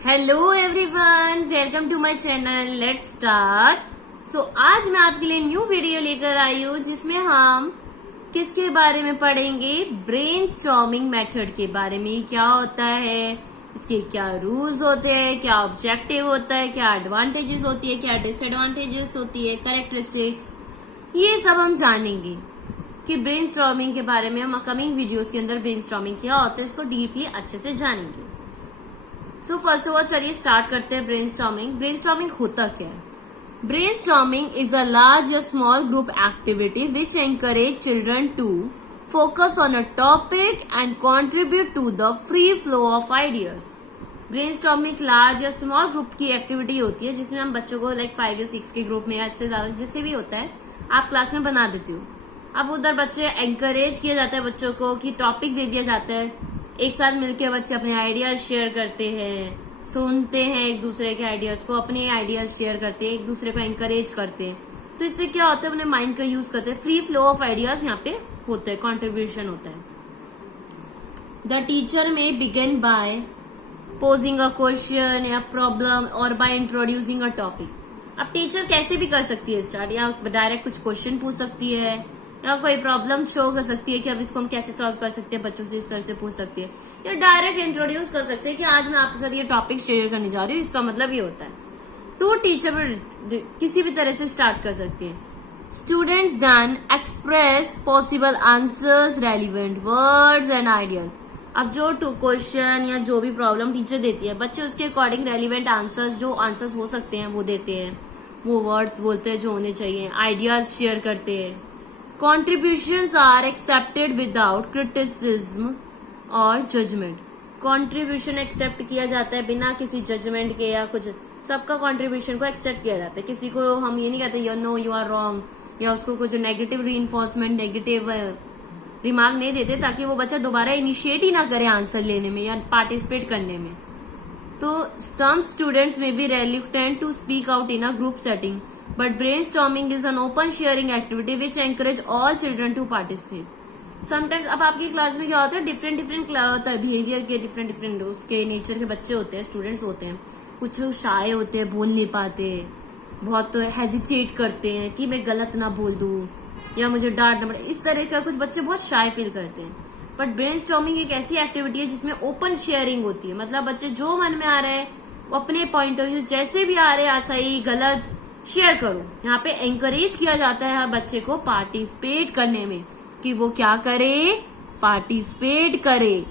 Hello everyone, welcome to my channel. Let's start. So आज मैं आपके लिए न्यू वीडियो लेकर आई हूँ जिसमें हम किसके बारे में पढ़ेंगे, ब्रेनस्टॉर्मिंग मेथड के बारे में। क्या होता है, इसके क्या रूल्स होते हैं, क्या ऑब्जेक्टिव होता है, क्या एडवांटेजेस होती है, क्या डिसएडवांटेजेस होती है, कैरेक्टरिस्टिक्स, ये सब हम जानेंगे कि ब्रेनस्टॉर्मिंग के बारे में। हम कमिंग वीडियोस के अंदर ब्रेनस्टॉर्मिंग क्या होता है इसको डीपली अच्छे से जानेंगे। सो फर्स्ट ऑफ ऑल चलिए स्टार्ट करते हैं ब्रेनस्टॉर्मिंग। ब्रेनस्टॉर्मिंग होता क्या है? ब्रेनस्टॉर्मिंग इज अ लार्ज या small group activity which encourage children to focus on a topic and contribute to the free flow of ideas. Brainstorming large या small group की activity होती है जिसमें हम बच्चों को लाइक 5 या 6 के ग्रुप में या इससे ज्यादा जिससे भी होता है आप क्लास में बना देते हो। अब उधर बच्चे एनकरेज किया जाता है बच्चों को कि टॉपिक दे दिया जाता है, एक साथ मिलकर बच्चे अपने आइडियाज शेयर करते हैं, सुनते हैं एक दूसरे के आइडियाज को, अपने आइडियाज शेयर करते हैं, एक दूसरे को एनकरेज करते हैं। तो इससे क्या होता है, अपने माइंड का यूज करते हैं, फ्री फ्लो ऑफ आइडियाज यहाँ पे होता है, कॉन्ट्रीब्यूशन होता है। द टीचर में begin by posing a question या प्रॉब्लम और बाय इंट्रोड्यूसिंग अ टॉपिक। अब टीचर कैसे भी कर सकती है स्टार्ट, या डायरेक्ट कुछ क्वेश्चन पूछ सकती है या कोई प्रॉब्लम शो कर सकती है कि अब इसको हम कैसे सॉल्व कर सकते हैं, बच्चों से इस तरह से पूछ सकती है, या डायरेक्ट इंट्रोड्यूस कर सकते हैं कि आज मैं आपके साथ ये टॉपिक शेयर करने जा रही हूँ, इसका मतलब ये होता है। तो वो टीचर किसी भी तरह से स्टार्ट कर सकती है। Students then express possible answers, relevant words and ideas. अब जो क्वेश्चन या जो भी प्रॉब्लम टीचर देती है, बच्चे उसके अकॉर्डिंग रेलिवेंट आंसर्स, जो आंसर्स हो सकते हैं वो देते हैं, वो वर्ड्स बोलते हैं जो होने चाहिए, आइडियाज शेयर करते हैं। Contributions are accepted without criticism और judgment। Contribution एक्सेप्ट किया जाता है बिना किसी जजमेंट के या कुछ, सबका contribution को एक्सेप्ट किया जाता है। किसी को हम ये नहीं कहते you know you are wrong, या उसको कुछ नेगेटिव रीइंफोर्समेंट, नेगेटिव रिमार्क नहीं देते ताकि वो बच्चा दोबारा इनिशिएट ही ना करे आंसर लेने में या पार्टिसिपेट करने में। तो some students may be reluctant to speak out in a group setting, but brainstorming is an open sharing activity which encourage all children to participate. Sometimes अब आपकी क्लास में क्या होता है, डिफरेंट होता है बिहेवियर के, डिफरेंट उसके नेचर के बच्चे होते हैं, स्टूडेंट्स होते हैं। कुछ शाय होते हैं, बोल नहीं पाते, बहुत हेजिटेट करते हैं कि मैं गलत ना बोल दूं या मुझे डांटना पड़े, इस तरह का कुछ बच्चे बहुत शाय फील करते हैं। बट ब्रेनस्टॉर्मिंग एक ऐसी एक्टिविटी है जिसमें ओपन शेयरिंग होती है, मतलब बच्चे जो मन में आ रहे हैं वो अपने पॉइंट ऑफ व्यू जैसे भी आ रहे हैं, सही गलत शेयर करो। यहाँ पे एंकरेज किया जाता है बच्चे को पार्टिसिपेट करने में, कि वो क्या करे, पार्टिसिपेट करे।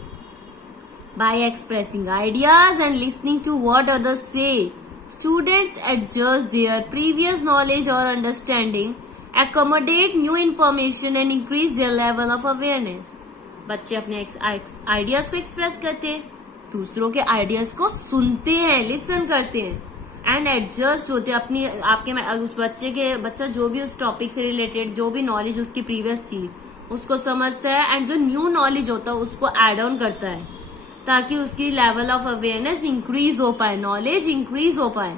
By expressing ideas and listening to what others say, students adjust their previous knowledge और understanding, accommodate new information and increase their level of awareness. बच्चे अपने आइडियाज को एक्सप्रेस करते हैं, दूसरों के आइडियाज को सुनते हैं, लिसन करते हैं एंड एडजस्ट होते हैं अपनी आपके उस बच्चा जो भी उस टॉपिक से रिलेटेड जो भी नॉलेज उसकी प्रीवियस थी उसको समझता है, एंड जो न्यू नॉलेज होता है उसको एड ऑन करता है ताकि उसकी लेवल ऑफ अवेयरनेस इंक्रीज हो पाए, नॉलेज इंक्रीज हो पाए।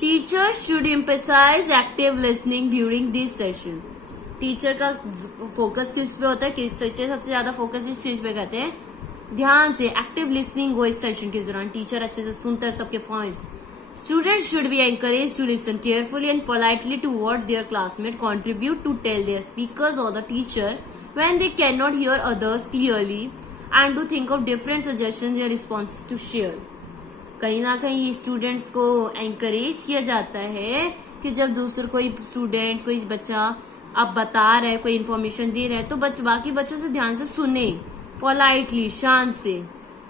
Teacher should emphasize active listening during this session. Teacher का फोकस किस पे होता है, टीचर सबसे ज्यादा फोकस इस चीज पे करते हैं, ध्यान से एक्टिव लिसनिंग हो इस सेशन के दौरान, टीचर अच्छे से सुनता है सबके points. Students should be encouraged to listen carefully and politely to what their classmates contribute to tell their speakers or the teacher when they cannot hear others clearly, and to think of different suggestions या responses to share। कहीं ना कहीं students को encourage किया जाता है कि जब दूसरे कोई स्टूडेंट, कोई बच्चा अब बता रहा है, कोई इन्फॉर्मेशन दे रहा है, तो बाकी बच्चों से ध्यान से सुने, पोलाइटली, शांत से,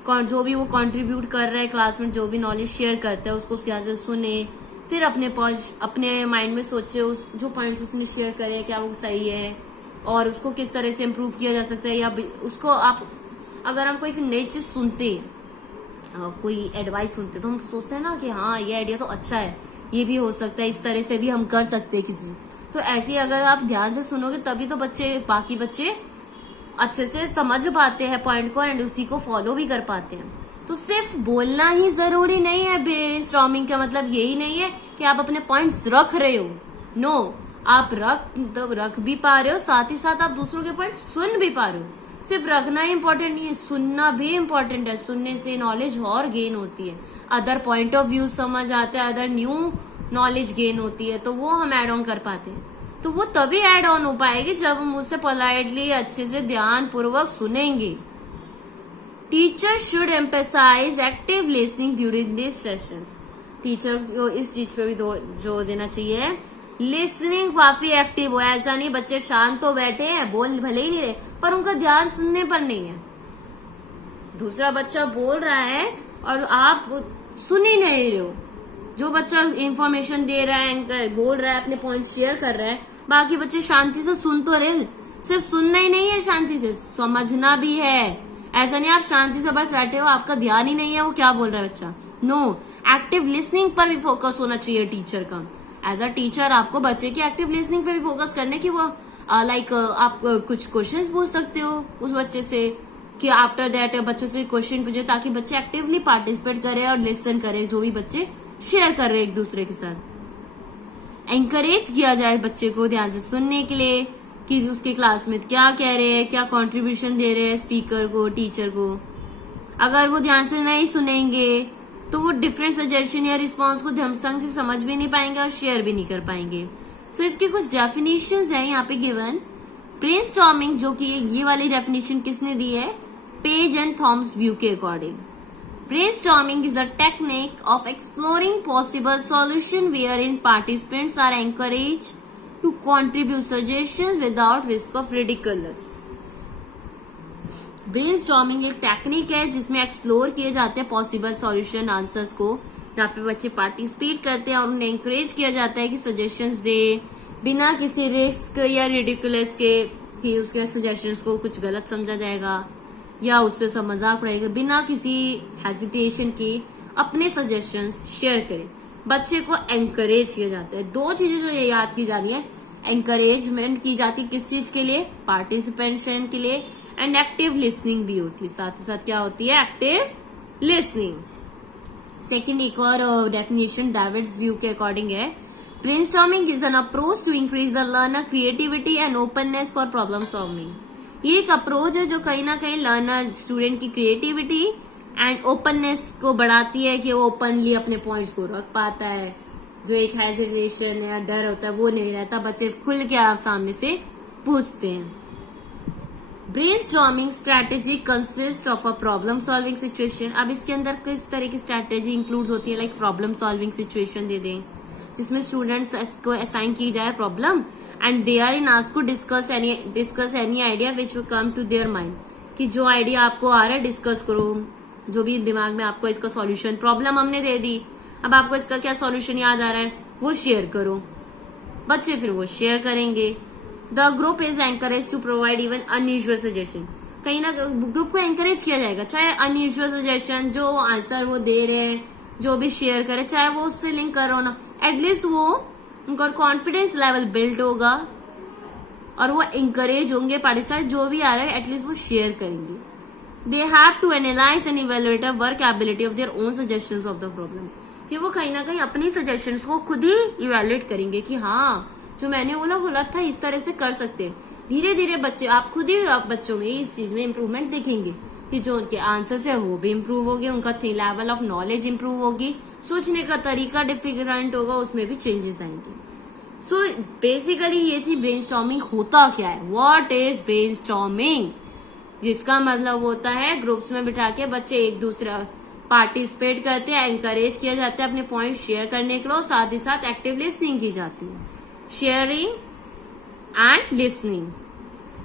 जो भी वो कंट्रीब्यूट कर रहा है क्लास में, जो भी नॉलेज शेयर करता है उसको ध्यान से सुने, फिर अपने माइंड में सोचे उस जो पॉइंट्स उसने शेयर करे क्या वो सही है और उसको किस तरह से इम्प्रूव किया जा सकता है। या उसको आप अगर हम कोई नई चीज सुनते, कोई एडवाइस सुनते, तो हम सोचते हैं ना कि हाँ ये आइडिया तो अच्छा है, ये भी हो सकता है, इस तरह से भी हम कर सकते हैं किसी। तो ऐसे ही अगर आप ध्यान से सुनोगे तभी तो बाकी बच्चे अच्छे से समझ पाते हैं पॉइंट को एंड उसी को फॉलो भी कर पाते हैं। तो सिर्फ बोलना ही जरूरी नहीं है। ब्रेनस्टॉर्मिंग का मतलब यही नहीं है कि आप अपने पॉइंट्स रख रहे हो, नो, आप रख भी पा रहे हो, साथ ही साथ आप दूसरों के पॉइंट सुन भी पा रहे हो। सिर्फ रखना ही इम्पोर्टेंट नहीं है, सुनना भी इम्पोर्टेंट है। सुनने से नॉलेज और गेन होती है, अदर पॉइंट ऑफ व्यू समझ आते हैं, अदर न्यू नॉलेज गेन होती है, तो वो हम एड ऑन कर पाते हैं। तो वो तभी एड ऑन हो पाएगी जब हम उससे पोलाइटली अच्छे से ध्यान पूर्वक सुनेंगे। Teacher should emphasize active listening during this sessions. Teacher को इस चीज पे भी जोर देना चाहिए, लिसनिंग काफी एक्टिव हो। ऐसा नहीं बच्चे शांत तो बैठे हैं, बोल भले ही नहीं रहे, पर उनका ध्यान सुनने पर नहीं है। दूसरा बच्चा बोल रहा है और आप सुन ही नहीं रहे हो। जो बच्चा इंफॉर्मेशन दे रहा है, बोल रहा है, अपने पॉइंट शेयर कर रहा है, बाकी बच्चे शांति से सुन तो रहे। सिर्फ सुनना ही नहीं है, शांति से समझना भी है। ऐसा नहीं आप शांति से बस बैठे हो, आपका ध्यान ही नहीं है वो क्या बोल रहा है बच्चा। नो, एक्टिव लिसनिंग पर भी फोकस होना चाहिए टीचर का। एज अ टीचर आपको बच्चे की एक्टिव लिसनिंग पे भी फोकस करने की, वो आप कुछ क्वेश्चंस पूछ सकते हो उस बच्चे से, कि आफ्टर दैट बच्चे से क्वेश्चन पूछे, ताकि बच्चे एक्टिवली पार्टिसिपेट करे और लिसन करे जो भी बच्चे शेयर कर रहे हैं एक दूसरे के साथ। एंकरेज किया जाए बच्चे को ध्यान से सुनने के लिए, कि उसके क्लासमेट क्या कह रहे हैं, क्या कंट्रीब्यूशन दे रहे हैं स्पीकर को, टीचर को। अगर वो ध्यान से नहीं सुनेंगे तो वो डिफरेंट सजेशन या रिस्पॉन्स को ढंग से समझ भी नहीं पाएंगे और शेयर भी नहीं कर पाएंगे। तो इसके कुछ डेफिनेशंस हैं यहाँ पे गिवन। ब्रेनस्टॉर्मिंग, जो कि ये वाली डेफिनेशन किसने दी है, पेज एंड थॉम्स व्यू के according. Brainstorming is a technique of exploring possible solutions wherein participants are encouraged to contribute suggestions without risk of ridiculous. Brainstorming एक टेक्निक है जिसमें एक्सप्लोर किए जाते हैं पॉसिबल सॉल्यूशन आंसर्स को, जहाँ पे बच्चे पार्टिसिपेट करते हैं और उन्हें encourage किया जाता है कि सजेशंस दे बिना किसी रिस्क या रिडिकुलस के, कि उसके सजेशंस को कुछ गलत समझा जाएगा या उस पर सब मजाक पड़ेगा। बिना किसी हेजिटेशन के अपने सजेशंस शेयर करें। बच्चे को एंकरेज किया जाता है। दो चीजें जो ये याद की जा रही है, एंकरेजमेंट की जाती है किस चीज के लिए, पार्टिसिपेशन के लिए, एंड एक्टिव लिसनिंग भी होती है। साथ ही साथ क्या होती है, एक्टिव लिसनिंग। सेकंड एक और डेफिनेशन डेविड्स व्यू के अकॉर्डिंग है, brainstorming is an approach to increase the learner creativity and openness for problem solving. ये एक अप्रोच है जो कहीं ना कहीं लर्नर स्टूडेंट की क्रिएटिविटी एंड ओपननेस को बढ़ाती है, कि वो ओपनली अपने पॉइंट्स को रख पाता है। जो एक हेजिटेशन या डर होता है वो नहीं रहता, बच्चे खुल के आप सामने से पूछते हैं। Brainstorming strategy consist of a problem solving situation. अब इसके अंदर किस तरह की स्ट्रेटेजी इंक्लूड होती है, लाइक प्रॉब्लम सॉल्विंग सिचुएशन दे दें जिसमें स्टूडेंट्स को असाइन की जाए problem and they are in asked to discuss any idea which will come to their mind, कि जो आइडिया आपको आ रहा है डिस्कस करो, जो भी दिमाग में आपको इसका सॉल्यूशन, प्रॉब्लम हमने दे दी, अब आपको इसका क्या सॉल्यूशन याद आ रहा है वो शेयर करो। बच्चे फिर वो शेयर करेंगे। The group is encourage to provide even unusual suggestion. कहीं ना ग्रुप को एंकरेज किया जाएगा, चाहे अनयूजुअल सजेशन जो आंसर वो दे रहे हैं, जो भी शेयर करे, चाहे वो उससे लिंक करो ना, एटलीस्ट वो उनका कॉन्फिडेंस लेवल बिल्ड होगा और वो इंकरेज होंगे, चाहे जो भी आ रहा है एटलीस्ट वो शेयर करेंगे। They have to analyse and evaluate work ability of their own suggestions of the problem. कि वो कहीं ना कहीं अपनी सजेशंस को खुद ही इवेल्युएट करेंगे कि हाँ जो मैंने बोला गलत था, इस तरह से कर सकते हैं। धीरे धीरे बच्चे, आप खुद ही बच्चों में इस चीज में इम्प्रूवमेंट देखेंगे कि जो उनके आंसर्स है वो भी इम्प्रूव होंगे, उनका लेवल ऑफ नॉलेज इम्प्रूव होगी, सोचने का तरीका डिफरेंट होगा, उसमें भी चेंजेस आएंगे। सो बेसिकली ये थी ब्रेनस्टॉर्मिंग होता क्या है, व्हाट इज ब्रेनस्टॉर्मिंग, जिसका मतलब होता है ग्रुप्स में बिठा के बच्चे एक दूसरा पार्टिसिपेट करते हैं, एनकरेज किया जाता है अपने पॉइंट शेयर करने के लिए, साथ ही साथ एक्टिव लिसनिंग की जाती है। शेयरिंग एंड लिसनिंग,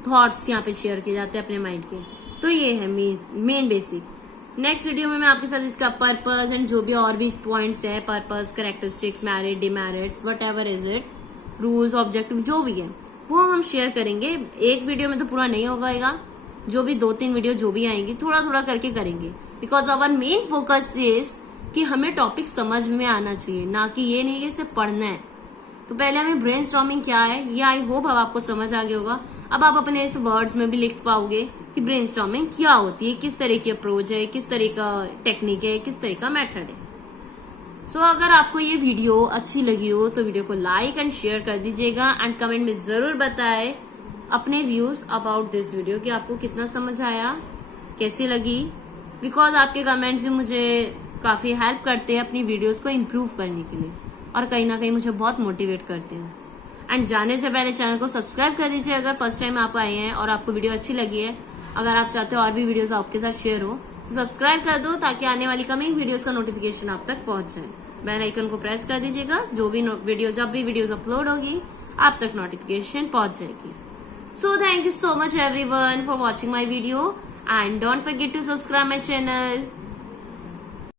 थॉट्स यहाँ पे शेयर किए जाते हैं अपने माइंड के। तो ये है मेन बेसिक। नेक्स्ट वीडियो में मैं आपके साथ इसका पर्पस एंड जो भी और भी पॉइंट्स है, purpose, characteristics, merit, demerits, what ever is it, rules, objective जो भी है वो हम शेयर करेंगे। एक वीडियो में तो पूरा नहीं होगा, जो भी 2-3 वीडियो जो भी आएंगी थोड़ा थोड़ा करके करेंगे, because our main focus is कि हमें टॉपिक समझ में आना चाहिए, ना कि ये नहीं कि सिर्फ पढ़ना है। तो पहले हमें ब्रेनस्टॉर्मिंग क्या है ये आई होप अब आपको समझ आ गया होगा। अब आप अपने इस वर्ड्स में भी लिख पाओगे कि ब्रेनस्टॉर्मिंग क्या होती है, किस तरह की अप्रोच है, किस तरह का टेक्निक है, किस तरह का मेथड है। सो अगर आपको ये वीडियो अच्छी लगी हो तो वीडियो को लाइक एंड शेयर कर दीजिएगा एंड कमेंट में जरूर बताएं अपने व्यूज अबाउट दिस वीडियो कि आपको कितना समझ आया, कैसी लगी, बिकॉज आपके कमेंट्स भी मुझे काफी हेल्प करते हैं अपनी वीडियोस को इम्प्रूव करने के लिए और कहीं ना कहीं मुझे बहुत मोटिवेट करते हैं। एंड जाने से पहले चैनल को सब्सक्राइब कर दीजिए अगर फर्स्ट टाइम आप आए हैं और आपको वीडियो अच्छी लगी है। अगर आप चाहते हो और भी वीडियोस आपके साथ शेयर हो तो सब्सक्राइब कर दो ताकि आने वाली कमिंग वीडियोस का नोटिफिकेशन आप तक पहुंच जाए। बेल आइकन को प्रेस कर दीजिएगा, जब भी वीडियोस अपलोड होगी आप तक नोटिफिकेशन पहुंच जाएगी। So thank you so much everyone for watching my video and don't forget to subscribe my channel.